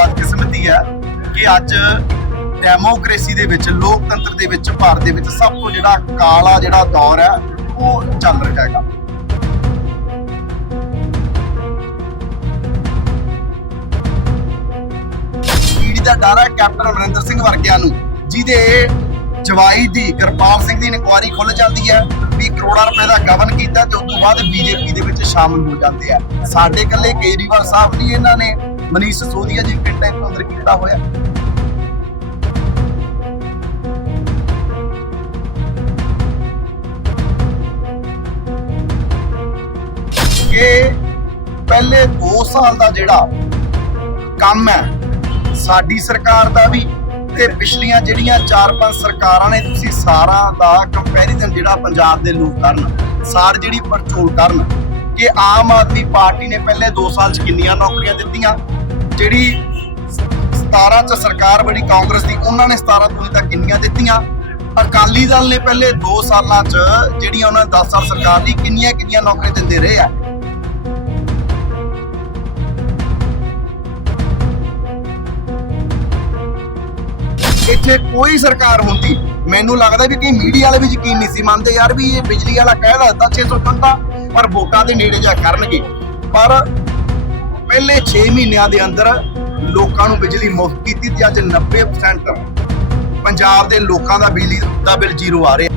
ਬਦਕਿਸਮਤੀ ਹੈ ਕਿ ਅੱਜ ਡੈਮੋਕ੍ਰੇਸੀ ਦੇ ਵਿੱਚ, ਲੋਕਤੰਤਰ ਦੇ ਵਿੱਚ, ਭਾਰਤ ਦੇ ਵਿੱਚ ਸਭ ਤੋਂ ਜਿਹੜਾ ਕਾਲਾ ਜਿਹੜਾ ਦੌਰ ਹੈ, ਉਹ ਚੱਲ ਰਿਹਾ ਹੈਗਾ। ਈਡੀ ਦਾ ਡਰ ਹੈ ਕੈਪਟਨ ਅਮਰਿੰਦਰ ਸਿੰਘ ਵਰਗਿਆਂ ਨੂੰ, ਜਿਹਦੇ ਜਵਾਈ ਦੀ ਕਿਰਪਾਲ ਸਿੰਘ ਦੀ ਇਨਕੁਆਇਰੀ ਖੁੱਲ ਜਾਂਦੀ ਹੈ, ਵੀ ਕਰੋੜਾਂ ਰੁਪਏ ਦਾ ਗਵਨ ਕੀਤਾ ਤੇ ਉਸ ਤੋਂ ਬਾਅਦ ਬੀਜੇਪੀ ਦੇ ਵਿੱਚ ਸ਼ਾਮਲ ਹੋ ਜਾਂਦੇ ਆ। ਸਾਡੇ ਇਕੱਲੇ ਕੇਜਰੀਵਾਲ ਸਾਹਿਬ ਨਹੀਂ ਇਹਨਾਂ ਨੇ ਮਨੀਸ਼ ਸੋਦੀਆ ਜੀ ਪਿੰਡਾਂ ਤੋਂ ਅੰਦਰ ਕੀਤਾ ਹੋਇਆ? ਕਿ ਪਹਿਲੇ 2 ਸਾਲ ਦਾ ਜਿਹੜਾ ਕੰਮ ਹੈ, ਸਾਡੀ ਸਰਕਾਰ ਦਾ ਵੀ ਤੇ ਪਿਛਲੀਆਂ ਜਿਹੜੀਆਂ 4-5 ਸਰਕਾਰਾਂ ਨੇ, ਤੁਸੀਂ ਸਾਰਾ ਦਾ ਕੰਪੈਰੀਜ਼ਨ ਜਿਹੜਾ ਪੰਜਾਬ ਦੇ ਲੋਕ ਕਰਨ, ਸਾਰ ਜਿਹੜੀ ਪੜਚੋਲ ਕਰਨ ਕਿ ਆਮ ਆਦਮੀ ਪਾਰਟੀ ਨੇ ਪਹਿਲੇ 2 ਸਾਲ 'ਚ ਕਿੰਨੀਆਂ ਨੌਕਰੀਆਂ ਦਿੱਤੀਆਂ, ਜਿਹੜੀ 17 'ਚ ਸਰਕਾਰ ਬਣੀ ਕਾਂਗਰਸ ਦੀ, ਉਹਨਾਂ ਨੇ 17 ਤੋਂ ਤੱਕ ਕਿੰਨੀਆਂ ਦਿੱਤੀਆਂ? ਅਕਾਲੀ ਦਲ ਨੇ ਪਹਿਲੇ 2 ਸਾਲਾਂ 'ਚ ਜਿਹੜੀਆਂ ਉਹਨਾਂ ਨੇ 10 ਸਾਲ ਸਰਕਾਰ ਦੀ ਕਿੰਨੀਆਂ ਕਿੰਨੀਆਂ ਨੌਕਰੀਆਂ ਦਿੰਦੇ ਰਹੇ ਆ। ਇੱਥੇ ਕੋਈ ਸਰਕਾਰ ਹੁੰਦੀ, ਮੈਨੂੰ ਲੱਗਦਾ ਵੀ ਕਿ ਮੀਡੀਆ ਵਾਲੇ ਵੀ ਯਕੀਨ ਨਹੀਂ ਸੀ ਮੰਨਦੇ ਯਾਰ ਵੀ ਇਹ ਬਿਜਲੀ ਵਾਲਾ ਕਹਿ ਦਿੱਤਾ 650 ਪਰ ਵੋਟਾਂ ਦੇ ਨੇੜੇ ਜਾ ਕਰਨਗੇ। ਪਰ ਪਹਿਲੇ 6 ਮਹੀਨਿਆਂ ਦੇ ਅੰਦਰ ਲੋਕਾਂ ਨੂੰ ਬਿਜਲੀ ਮੁਫਤ ਕੀਤੀ ਤੇ ਅੱਜ 90% ਪੰਜਾਬ ਦੇ ਲੋਕਾਂ ਦਾ ਬਿਜਲੀ ਦਾ ਬਿੱਲ ਜ਼ੀਰੋ ਆ ਰਿਹਾ।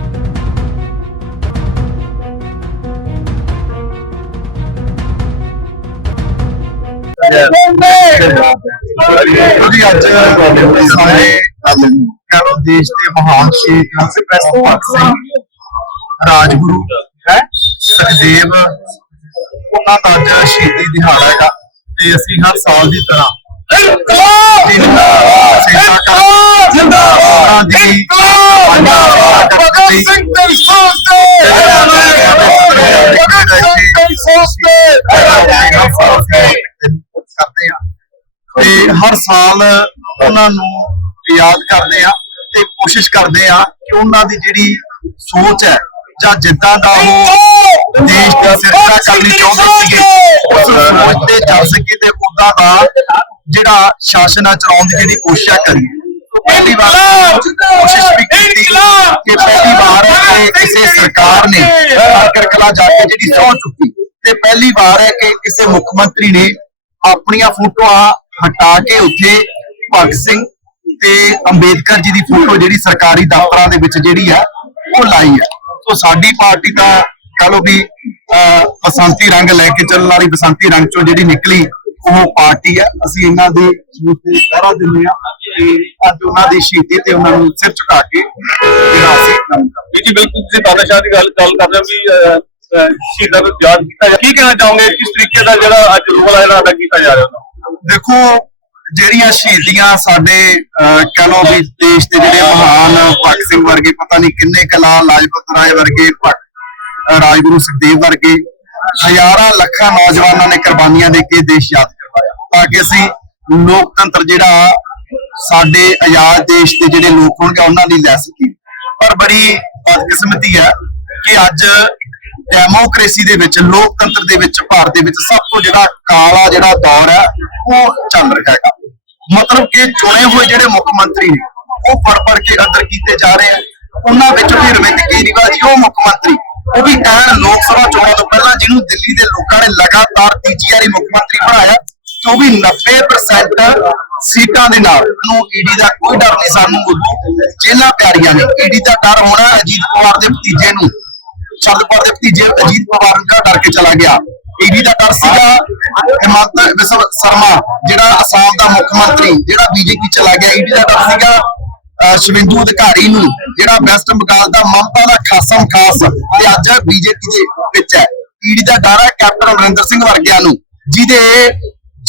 ਅੱਜ ਕਹੋ ਦੇਸ਼ ਦੇ ਮਹਾਨ ਸ਼ਹੀਦ ਸਿੰਘ ਰਾਜਗੁਰੂ ਸਖਦੇਵ ਉਹਨਾਂ ਦਾ ਅੱਜ ਸ਼ਹੀਦੀ ਦਿਹਾੜਾ ਹੈਗਾ ਤੇ ਅਸੀਂ ਹਰ ਸਾਲ ਦੀ ਤਰ੍ਹਾਂ ਜਿੰਦਾ ਸੇਵਾ ਕਰ ਜਿੰਦਾਬਾਦ! ਦੀ ਭਗਤ ਸਿੰਘ ਦੇ ਕਰਦੇ ਆ ਤੇ ਹਰ ਸਾਲ ਉਹਨਾਂ ਨੂੰ ਯਾਦ ਕਰਦੇ ਆ ਤੇ ਕੋਸ਼ਿਸ਼ ਕਰਦੇ ਆ ਕਿ ਉਹਨਾਂ ਦੀ ਜਿਹੜੀ ਸੋਚ ਹੈ ਜਾਂ ਜਿੱਦਾਂ ਦਾ ਉਹ ਦੇਸ਼ ਦੀ ਸਿਰਜਣਾ ਕਰਨੀ ਚਾਹੁੰਦੇ ਸੀਗੇ ਉਸ ਸੋਚ ਤੇ ਚੱਲ ਸਕੇ ਤੇ ਉਦਾਂ ਦਾ ਜਿਹੜਾ ਸ਼ਾਸਨ ਆ ਚਲਾਉਣ ਦੀ ਜਿਹੜੀ ਕੋਸ਼ਿਸ਼ ਕਰੀਏ ਪਹਿਲੀ ਵਾਰ ਕੋਸ਼ਿਸ਼ ਵੀ ਕੀਤੀ ਕਿ ਪਹਿਲੀ ਵਾਰ ਕਿਸੇ ਸਰਕਾਰ ਨੇ ਅਗਰ ਕਲਾ ਜਾ ਕੇ ਜਿਹੜੀ ਸਹੁੰ ਚੁੱਕੀ। ਤੇ ਪਹਿਲੀ ਵਾਰ ਹੈ ਕਿ ਕਿਸੇ ਮੁੱਖ ਮੰਤਰੀ ਨੇ ਆਪਣੀਆਂ ਫੋਟੋਆਂ ਹਟਾ ਕੇ ਉੱਥੇ ਭਗਤ ਸਿੰਘ ਤੇ ਅੰਬੇਦਕਰ ਜੀ ਦੀ ਫੋਟੋ ਜਿਹੜੀ ਸਰਕਾਰੀ ਦਫ਼ਤਰਾਂ ਦੇ ਵਿੱਚ ਜਿਹੜੀ ਆ ਉਹ ਲਾਈ ਹੈ ਸੋ ਸਾਡੀ ਪਾਰਟੀ ਦਾ ਕਹ ਲਓ ਵੀ ਬਸੰਤੀ ਰੰਗ ਲੈ ਕੇ ਚੱਲਣ ਵਾਲੀ ਬਸੰਤੀ ਰੰਗ ਚੋਂ ਜਿਹੜੀ ਨਿਕਲੀ ਉਹ ਪਾਰਟੀ ਹੈ। ਅਸੀਂ ਇਹਨਾਂ ਦੀ ਸਮੁੱਚੀ ਸਾਰਾ ਦਿੰਦੇ ਆ ਤੇ ਅੱਜ ਉਹਨਾਂ ਦੀ ਸ਼ਹੀਦੀ ਤੇ ਉਹਨਾਂ ਨੂੰ ਸਿਰ ਝੁਕਾ ਕੇ ਜਿਹੜਾ ਅਸੀਂ ਕੰਮ ਕਰਦੇ ਜੀ ਜੀ ਬਿਲਕੁਲ ਤੁਸੀਂ ਬਾਦਸ਼ਾਹ ਦੀ ਗੱਲ ਗੱਲ ਕਰ ਰਹੇ ਹੋ ਵੀ ਸ਼ਹੀਦਾਂ ਨੂੰ ਯਾਦ ਕੀਤਾ ਜਾ ਕੀ ਕਹਿਣਾ ਚਾਹੋਗੇ? ਕਿਸ ਤਰੀਕੇ ਦਾ ਜਿਹੜਾ ਅੱਜ ਰੋਲ ਹੈ ਅਦਾ ਕੀਤਾ ਜਾ ਰਿਹਾ? ਦੇਖੋ ਜਿਹੜੀਆਂ ਸ਼ਹੀਦੀਆਂ ਸਾਡੇ ਅਹ, ਕਹਿ ਲਓ ਵੀ ਦੇਸ਼ ਦੇ ਜਿਹੜੇ ਮਹਾਨ ਭਗਤ ਸਿੰਘ ਵਰਗੇ ਪਤਾ ਨਹੀਂ ਕਿੰਨੇ ਕਲਾ ਲਾਜਪਤ ਰਾਏ ਵਰਗੇ ਭਗਤ ਅਹ, ਰਾਜਗੁਰੂ ਸੁਖਦੇਵ ਵਰਗੇ ਹਜ਼ਾਰਾਂ ਲੱਖਾਂ ਨੌਜਵਾਨਾਂ ਨੇ ਕੁਰਬਾਨੀਆਂ ਦੇ ਕੇ ਦੇਸ਼ ਯਾਦ ਕਰਵਾਇਆ। ਤਾਂ ਕਿ ਅਸੀਂ ਲੋਕਤੰਤਰ ਜਿਹੜਾ ਸਾਡੇ ਆਜ਼ਾਦ ਦੇਸ਼ ਦੇ ਜਿਹੜੇ ਲੋਕ ਹੋਣਗੇ ਉਹਨਾਂ ਲਈ ਲੈ ਸਕੀਏ। ਪਰ ਬੜੀ ਬਦਕਿਸਮਤੀ ਹੈ ਕਿ ਅੱਜ ਡੈਮੋਕ੍ਰੇਸੀ ਦੇ ਵਿੱਚ ਲੋਕਤੰਤਰ ਦੇ ਵਿੱਚ ਭਾਰਤ ਦੇ ਵਿੱਚ ਸਭ ਤੋਂ ਜਿਹੜਾ ਕਾਲਾ ਜਿਹੜਾ ਦੌਰ ਹੈ ਉਹ ਚੱਲ ਰਿਹਾ ਹੈਗਾ। ਮਤਲਬ ਕਿ ਚੁਣੇ ਹੋਏ ਜਿਹੜੇ ਮੁੱਖ ਮੰਤਰੀ ਨੇ, ਉਹ ਫੜ ਫੜ ਕੇ ਅੰਦਰ ਕੀਤੇ ਜਾ ਰਹੇ ਆ ਉਹਨਾਂ ਵਿੱਚ ਵੀ ਅਰਵਿੰਦ ਕੇਜਰੀਵਾਲ ਜੀ ਉਹ ਮੁੱਖ ਮੰਤਰੀ। ਉਹ ਵੀ ਕਹਿਣ, ਲੋਕ ਸਭਾ ਚੋਣਾਂ ਤੋਂ ਪਹਿਲਾਂ ਜਿਹਨੂੰ ਦਿੱਲੀ ਦੇ ਲੋਕਾਂ ਨੇ ਲਗਾਤਾਰ ਤੀਜੀ ਵਾਰੀ ਮੁੱਖ ਮੰਤਰੀ ਬਣਾਇਆ, ਤੇ ਉਹ ਵੀ 90% ਸੀਟਾਂ ਦੇ ਨਾਲ। ਨੂੰ ਈਡੀ ਦਾ ਕੋਈ ਡਰ ਨਹੀਂ ਸਾਨੂੰ ਉਦੋਂ ਜੇਲਾਂ ਪਿਆਰੀਆਂ ਨੇ। ਈਡੀ ਦਾ ਡਰ ਹੋਣਾ ਅਜੀਤ ਪਵਾਰ ਦੇ ਭਤੀਜੇ ਨੂੰ। ਚੰਦਪੁਰ ਦੇ ਭਤੀਜੇ ਅਜੀਤ ਪਵਾਰ ਨੂੰ ਡਰ ਕੇ ਚਲਾ ਗਿਆ। ਈਡੀ ਦਾ ਡਰ ਸੀਗਾ ਹਿਮੰਤ ਬਿਸਵ ਸ਼ਰਮਾ, ਜਿਹੜਾ ਅਸਾਮ ਦਾ ਮੁੱਖ ਮੰਤਰੀ, ਜਿਹੜਾ ਬੀਜੇਪੀ ਚਲਾ ਗਿਆ ਈਡੀ ਦਾ ਡਰ ਸੀਗਾ ਸ਼ਿਵਿੰਦੂ ਅਧਿਕਾਰੀ ਨੂੰ, ਜਿਹੜਾ ਵੈਸਟ ਬੰਗਾਲ ਦਾ ਮਮਤਾ ਦਾ ਖਾਸਮ ਖਾਸ ਤੇ ਅੱਜ ਬੀਜੇਪੀ ਦੇ ਵਿੱਚ ਹੈ। ਈਡੀ ਦਾ ਡਰ ਹੈ ਕੈਪਟਨ ਅਮਰਿੰਦਰ ਸਿੰਘ ਵਰਗਿਆਂ ਨੂੰ, ਜਿਹਦੇ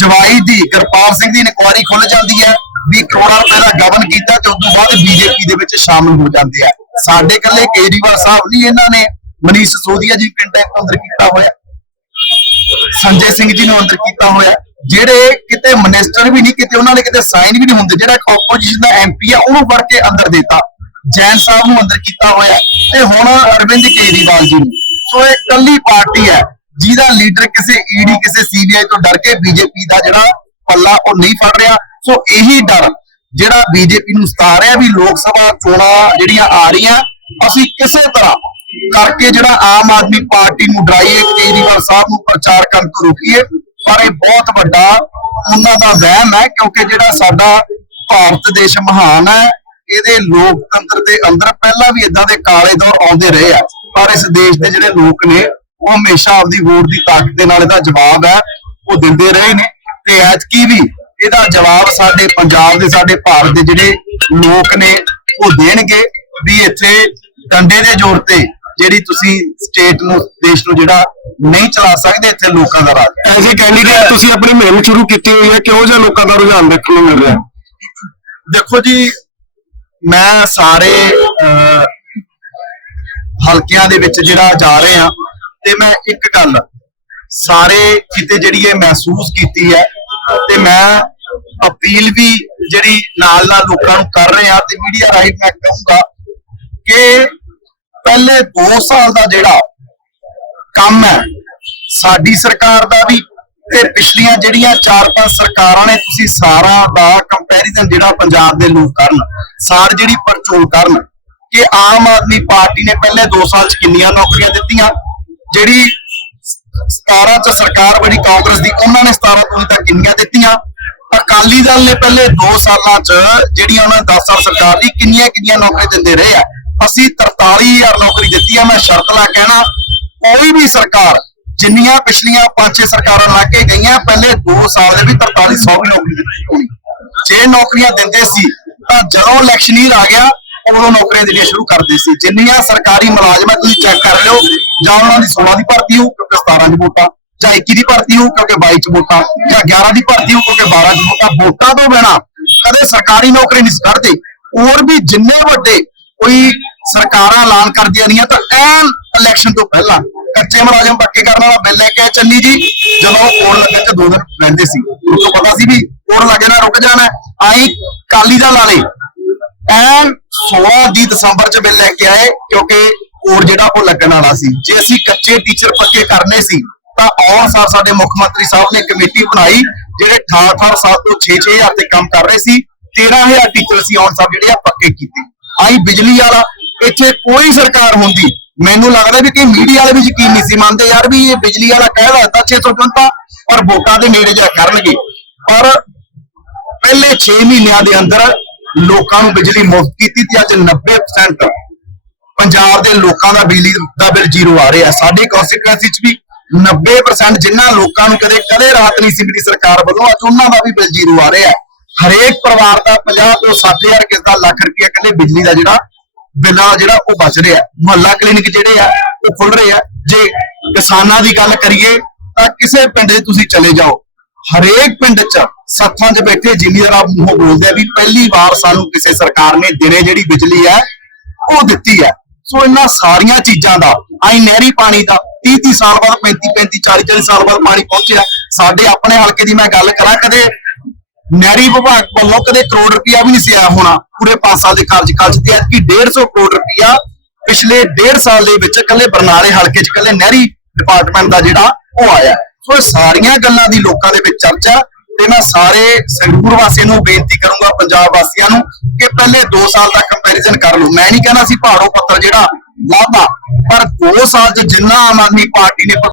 ਜਵਾਈ ਦੀ ਕਿਰਪਾਲ ਸਿੰਘ ਦੀ ਇਨਕੁਆਇਰੀ ਖੁੱਲ ਜਾਂਦੀ ਹੈ, ਵੀ ਕਰੋੜਾਂ ਰੁਪਏ ਦਾ ਗਵਨ ਕੀਤਾ ਤੇ ਉਸ ਤੋਂ ਬਾਅਦ ਬੀਜੇਪੀ ਦੇ ਵਿੱਚ ਸ਼ਾਮਲ ਹੋ ਜਾਂਦੇ ਆ। ਸਾਡੇ ਇਕੱਲੇ ਕੇਜਰੀਵਾਲ ਸਾਹਿਬ ਨਹੀਂ, ਇਹਨਾਂ ਨੇ ਮਨੀਸ਼ ਸੋਦੀਆ ਜੀ ਪਿੰਡਾਂ ਅੰਦਰ ਕੀਤਾ ਹੋਇਆ। ਸੰਜੇ ਸਿੰਘ ਜੀ ਨੂੰ ਅੰਦਰ ਕੀਤਾ ਹੋਇਆ। ਜਿਹੜੇ ਕਿਤੇ ਮਿਨਿਸਟਰ ਵੀ ਨਹੀਂ ਕਿਤੇ, ਉਹਨਾਂ ਦੇ ਕਿਤੇ ਸਾਈਨ ਵੀ ਨਹੀਂ ਹੁੰਦੇ। ਜਿਹੜਾ ਆਪੋਜੀਸ਼ਨ ਦਾ ਐਮਪੀ ਆ, ਉਹਨੂੰ ਫੜ ਕੇ ਅੰਦਰ ਦਿੱਤਾ। ਜੈਨ ਸਾਹਿਬ ਨੂੰ ਅੰਦਰ ਕੀਤਾ ਹੋਇਆ। ਤੇ ਹੁਣ ਅਰਵਿੰਦ ਕੇਜਰੀਵਾਲ ਜੀ ਨੂੰ। ਸੋ ਇਹ ਕੱਲੀ ਪਾਰਟੀ ਹੈ, ਜਿਹਦਾ ਲੀਡਰ ਕਿਸੇ ਈਡੀ ਕਿਸੇ ਸੀਬੀਆਈ ਤੋਂ ਡਰ ਕੇ ਬੀਜੇਪੀ ਦਾ ਜਿਹੜਾ ਪੱਲਾ ਉਹ ਨਹੀਂ ਫੜ ਰਿਹਾ। ਸੋ ਇਹੀ ਡਰ, ਜਿਹੜਾ ਬੀਜੇਪੀ ਨੂੰ ਸਤਾ ਰਿਹਾ ਵੀ ਲੋਕ ਸਭਾ ਚੋਣਾਂ ਜਿਹੜੀਆਂ ਆ ਰਹੀਆਂ, ਅਸੀਂ ਕਿਸੇ ਤਰ੍ਹਾਂ ਕਰਕੇ ਜਿਹੜਾ ਆਮ ਆਦਮੀ ਪਾਰਟੀ ਨੂੰ ਡਰਾਈਏ ਕੇਜਰੀਵਾਲ ਸਾਹਿਬ ਨੂੰ ਪ੍ਰਚਾਰ ਕਰਨ ਤੋਂ ਰੋਕੀਏ, ਪਰ ਇਹ ਬਹੁਤ ਵੱਡਾ ਉਹਨਾਂ ਦਾ ਵਹਿਮ ਹੈ, ਕਿਉਂਕਿ ਜਿਹੜਾ ਸਾਡਾ ਭਾਰਤ ਦੇਸ਼ ਮਹਾਨ ਹੈ, ਇਹਦੇ ਲੋਕਤੰਤਰ ਦੇ ਅੰਦਰ ਪਹਿਲਾਂ ਵੀ ਇਦਾਂ ਦੇ ਕਾਲੇ ਦੌਰ ਆਉਂਦੇ ਰਹੇ ਆ, ਪਰ ਇਸ ਦੇਸ਼ ਦੇ ਜਿਹੜੇ ਲੋਕ ਨੇ, ਉਹ ਹਮੇਸ਼ਾ ਆਪਦੀ ਵੋਟ ਦੀ ਤਾਕਤ ਦੇ ਨਾਲ ਇਹਦਾ ਜਵਾਬ ਹੈ, ਉਹ ਦਿੰਦੇ ਰਹੇ ਨੇ, ਤੇ ਐਤਕੀ ਵੀ ਇਹਦਾ ਜਵਾਬ ਸਾਡੇ ਪੰਜਾਬ ਦੇ, ਸਾਡੇ ਭਾਰਤ ਦੇ ਜਿਹੜੇ ਲੋਕ ਨੇ, ਉਹ ਦੇਣਗੇ, ਵੀ ਇੱਥੇ ਡੰਡੇ ਦੇ ਜ਼ੋਰ ਤੇ ਜਿਹੜੀ ਤੁਸੀਂ ਸਟੇਟ ਨੂੰ ਦੇਸ਼ ਨੂੰ ਜਿਹੜਾ ਨਹੀਂ ਚਲਾ ਸਕਦੇ ਇੱਥੇ ਲੋਕਾਂ ਦਾ ਰਾਜ। ਐਜ਼ ਕੈਂਡੀਡੇਟ ਤੁਸੀਂ ਆਪਣੀ ਮੁਹਿੰਮ ਸ਼ੁਰੂ ਕੀਤੀ ਹੋਈ ਹੈ ਕਿਹੋ ਜਿਹਾ ਲੋਕਾਂ ਦਾ ਰੁਝਾਨ ਦੇਖਣ ਨੂੰ ਮਿਲ ਰਿਹਾ ਦੇਖੋ ਜੀ ਮੈਂ ਸਾਰੇ ਹਲਕਿਆਂ ਦੇ ਵਿੱਚ ਜਿਹੜਾ ਜਾ ਰਹੇ ਆ ਤੇ ਮੈਂ ਇੱਕ ਗੱਲ ਸਾਰੇ ਕਿਤੇ ਜਿਹੜੀ ਇਹ ਮਹਿਸੂਸ ਕੀਤੀ ਹੈ ਤੇ ਮੈਂ ਅਪੀਲ ਵੀ ਜਿਹੜੀ ਨਾਲ ਨਾਲ ਲੋਕਾਂ ਨੂੰ ਕਰ ਰਹੇ ਆ ਤੇ ਮੀਡੀਆ ਰਾਹੀਂ ਮੈਂ ਕਹੂੰਗਾ ਕਿ ਪਹਿਲੇ 2 ਸਾਲ ਦਾ ਜਿਹੜਾ ਕੰਮ ਹੈ, ਸਾਡੀ ਸਰਕਾਰ ਦਾ ਵੀ ਤੇ ਪਿਛਲੀਆਂ ਜਿਹੜੀਆਂ 4-5 ਸਰਕਾਰਾਂ ਨੇ, ਤੁਸੀਂ ਸਾਰਾ ਦਾ ਕੰਪੈਰੀਜ਼ਨ ਜਿਹੜਾ ਪੰਜਾਬ ਦੇ ਲੋਕ ਕਰਨ, ਸਾਰ ਜਿਹੜੀ ਪਰਚੋਲ ਕਰਨ, ਕਿ ਆਮ ਆਦਮੀ ਪਾਰਟੀ ਨੇ ਪਹਿਲੇ 2 ਸਾਲ ਚ ਕਿੰਨੀਆਂ ਨੌਕਰੀਆਂ ਦਿੱਤੀਆਂ, ਜਿਹੜੀ 17 ਚ ਸਰਕਾਰ ਬਣੀ ਕਾਂਗਰਸ ਦੀ, ਉਹਨਾਂ ਨੇ 17 ਤੋਂ ਤੱਕ ਕਿੰਨੀਆਂ ਦਿੱਤੀਆਂ ਅਕਾਲੀ ਦਲ ਨੇ ਪਹਿਲੇ 2 ਸਾਲਾਂ ਚ ਜਿਹੜੀਆਂ ਉਹਨਾਂ ਨੇ 10 ਸਾਲ ਸਰਕਾਰ ਦੀ ਕਿੰਨੀਆਂ ਕਿੰਨੀਆਂ ਨੌਕਰੀਆਂ ਦਿੰਦੇ ਰਹੇ ਆ। ਅਸੀਂ 43000 ਨੌਕਰੀ ਦਿੱਤੀ ਆ, ਮੈਂ ਸ਼ਰਤ ਲਾ ਕਹਿਣਾ, ਕੋਈ ਵੀ ਸਰਕਾਰ, ਜਿੰਨੀਆਂ ਪਿਛਲੀਆਂ ਪੰਜ ਛੇ ਸਰਕਾਰਾਂ ਲਾ ਕੇ ਗਈਆਂ, ਪਹਿਲੇ 2 ਸਾਲ ਦੇ ਵੀ 4300 ਵੀ ਨੌਕਰੀ ਦਿੱਤੀ ਹੋਣੀ। ਜੇ ਨੌਕਰੀਆਂ ਦਿੰਦੇ ਸੀ, ਤਾਂ ਜਦੋਂ ਇਲੈਕਸ਼ਨ ਹੀ ਆ ਗਿਆ, ਉਦੋਂ ਨੌਕਰੀਆਂ ਦੇਣੀਆਂ ਸ਼ੁਰੂ ਕਰਦੇ ਸੀ। ਜਿੰਨੀਆਂ ਸਰਕਾਰੀ ਮੁਲਾਜ਼ਮਾਂ ਤੁਸੀਂ ਚੈੱਕ ਕਰ ਲਿਓ, ਜਾਂ ਉਹਨਾਂ ਦੀ 16 ਦੀ ਭਰਤੀ ਹੋਊ, ਕਿਉਂਕਿ 17 ਦੀ ਵੋਟਾਂ, ਜਾਂ 21 ਦੀ ਭਰਤੀ ਹੋਊ, ਕਿਉਂਕਿ 22 ਚ ਵੋਟਾਂ, ਜਾਂ 11 ਦੀ ਭਰਤੀ ਹੋਊ, ਕਿਉਂਕਿ 12 ਚ ਵੋਟਾਂ ਵੋਟਾਂ ਤੋਂ ਬਿਨਾ ਕਦੇ ਸਰਕਾਰੀ ਨੌਕਰੀ ਨਹੀਂ ਸੀ ਕੱਢਦੇ। ਹੋਰ ਵੀ ਜਿੰਨੇ ਵੱਡੇ ਕੋਈ ਸਰਕਾਰਾਂ ਐਲਾਨ ਕਰਦੀਆਂ ਰਹੀਆਂ ਤਾਂ ਐਨ ਇਲੈਕਸ਼ਨ ਤੋਂ ਪਹਿਲਾਂ ਕੱਚੇ ਮੁਲਾਜ਼ਮ ਪੱਕੇ ਕਰਨ ਵਾਲਾ ਬਿੱਲ ਲੈ ਕੇ ਆਏ ਚੰਨੀ ਜੀ, ਜਦੋਂ ਕੋਲ ਲੱਗੇ ਤੇ ਦੋ ਦਿਨ ਰਹਿੰਦੇ ਸੀ। ਉਦੋਂ ਪਤਾ ਸੀ ਵੀ ਕੋਲ ਲੱਗੇ ਨਾ ਰੁਕ ਜਾਣਾ। ਆਈ ਕਾਲੀ ਦਾ ਲਾ ਐਨ 16 ਦੀ ਦਸੰਬਰ ਚ ਬਿੱਲ ਲੈ ਕੇ ਆਏ ਕਿਉਂਕਿ ਕੋਡ ਜਿਹੜਾ ਉਹ ਲੱਗਣ ਵਾਲਾ ਸੀ। ਜੇ ਅਸੀਂ ਕੱਚੇ ਟੀਚਰ ਪੱਕੇ ਕਰਨੇ ਸੀ, ਤਾਂ ਆਉਣ ਸਾਹਿਬ ਸਾਡੇ ਮੁੱਖ ਮੰਤਰੀ ਸਾਹਿਬ ਨੇ ਕਮੇਟੀ ਬਣਾਈ, ਜਿਹੜੇ 18 ਸਾਲ ਤੋਂ 6-6000 ਤੇ ਕੰਮ ਕਰ ਰਹੇ ਸੀ 13000 ਟੀਚਰ ਸੀ ਆਉਣ ਸਾਹਿਬ ਜਿਹੜੇ ਆ ਪੱਕੇ ਕੀਤੇ। ਆਈ ਬਿਜਲੀ ਵਾਲਾ, ਇੱਥੇ ਕੋਈ ਸਰਕਾਰ ਹੁੰਦੀ। ਮੈਨੂੰ ਲੱਗਦਾ ਵੀ ਕਿ ਮੀਡੀਆ ਵਾਲੇ ਵੀ ਯਕੀਨ ਨਹੀਂ ਸੀ ਮੰਨਦੇ ਯਾਰ ਵੀ ਇਹ ਬਿਜਲੀ ਵਾਲਾ ਕਹਿ ਦਿੱਤਾ 600 ਜਨਤਾ ਪਰ ਵੋਟਾਂ ਦੇ ਨੇੜੇ ਜਾ ਕਰਨਗੇ। ਪਰ ਪਹਿਲੇ 6 ਮਹੀਨਿਆਂ ਦੇ ਅੰਦਰ ਲੋਕਾਂ ਨੂੰ ਬਿਜਲੀ ਮੁਫਤ ਕੀਤੀ ਤੇ ਅੱਜ 90% ਪੰਜਾਬ ਦੇ ਲੋਕਾਂ ਦਾ ਬਿਜਲੀ ਦਾ ਬਿੱਲ ਜ਼ੀਰੋ ਆ ਰਿਹਾ। ਸਾਡੇ ਕਨਸਟੀਟੂਐਂਸੀ ਚ ਵੀ 90% ਜਿਨ੍ਹਾਂ ਲੋਕਾਂ ਨੂੰ ਕਦੇ ਕਦੇ ਰਾਹਤ ਨਹੀਂ ਸੀ ਮਿਲੀ ਸਰਕਾਰ ਵੱਲੋਂ, ਅੱਜ ਉਹਨਾਂ ਦਾ ਵੀ ਬਿੱਲ ਜ਼ੀਰੋ ਆ ਰਿਹਾ। ਹਰੇਕ ਪਰਿਵਾਰ ਦਾ 50 ਤੋਂ 60000 ਕਿਸ ਦਾ ਲੱਖ ਰੁਪਇਆ ਇਕੱਲੇ ਬਿਜਲੀ ਦਾ ਜਿਹੜਾ ਬਿੱਲ ਜਿਹੜਾ ਉਹ ਬਚ ਰਿਹਾ। ਮੁਹੱਲਾ ਕਲੀਨਿਕ ਜਿਹੜੇ ਆ, ਉਹ ਖੁੱਲ ਰਹੇ ਆ। ਜੇ ਕਿਸਾਨਾਂ ਦੀ ਗੱਲ ਕਰੀਏ, ਤਾਂ ਕਿਸੇ ਪਿੰਡ 'ਚ ਤੁਸੀਂ ਚਲੇ ਜਾਓ, ਹਰੇਕ ਪਿੰਡ 'ਚ ਸੱਥਾਂ 'ਚ ਬੈਠੇ ਜ਼ਿਮੀਂਦਾਰ ਮੂੰਹ ਬੋਲਦੇ ਆ ਵੀ ਪਹਿਲੀ ਵਾਰ ਸਾਨੂੰ ਕਿਸੇ ਸਰਕਾਰ ਨੇ ਦਿਨੇ ਜਿਹੜੀ ਬਿਜਲੀ ਹੈ ਉਹ ਦਿੱਤੀ ਹੈ ਸੋ ਇਹਨਾਂ ਸਾਰੀਆਂ ਚੀਜ਼ਾਂ ਦਾ, ਆਈ ਨਹਿਰੀ ਪਾਣੀ ਦਾ 30 30 ਸਾਲ ਬਾਅਦ 35 35 40 40 ਸਾਲ ਬਾਅਦ ਪਾਣੀ ਪਹੁੰਚਿਆ। ਸਾਡੇ ਆਪਣੇ ਹਲਕੇ ਦੀ ਮੈਂ ਗੱਲ ਕਰਾਂ, ਕਦੇ ਨਹਿਰੀ ਵਿਭਾਗ ਵੱਲੋਂ ਕਦੇ ਕਰੋੜ ਰੁਪਇਆ ਵੀ ਨਹੀਂ ਸੀ ਆਇਆ ਹੋਣਾ। ਪੂਰੇ 5 ਸਾਲ ਦੇ ਕਾਰਜ ਚ ਤੇ ਐਤਕੀ 150 ਕਰੋੜ ਰੁਪਇਆ ਪਿਛਲੇ 1.5 ਸਾਲ ਦੇ ਵਿੱਚ ਇਕੱਲੇ ਬਰਨਾਲੇ ਹਲਕੇ ਚ, ਇਕੱਲੇ ਨਹਿਰੀ ਡਿਪਾਰਟਮੈਂਟ ਦਾ ਜਿਹੜਾ ਉਹ ਆਇਆ ਸੋ ਇਹ ਸਾਰੀਆਂ ਗੱਲਾਂ ਦੀ ਲੋਕਾਂ ਦੇ ਵਿੱਚ ਚਰਚਾ ਤੇ ਮੈਂ ਸਾਰੇ ਸੰਗਰੂਰ ਵਾਸੀਆਂ ਨੂੰ ਬੇਨਤੀ ਕਰੂੰਗਾ, ਪੰਜਾਬ ਵਾਸੀਆਂ ਨੂੰ, ਕਿ ਪਹਿਲੇ 2 ਸਾਲ ਦਾ ਕੰਪੈਰੀਜ਼ਨ ਕਰ ਲਓ। ਮੈਂ ਨਹੀਂ ਕਹਿੰਦਾ ਸੀ ਪਹਾੜੋਂ ਪੱਤਰ ਜਿਹੜਾ ਲਾਭਾ ਪਰ 2 ਸਾਲ ਚ ਜਿੰਨਾ ਆਮ ਆਦਮੀ ਪਾਰਟੀ ਨੇ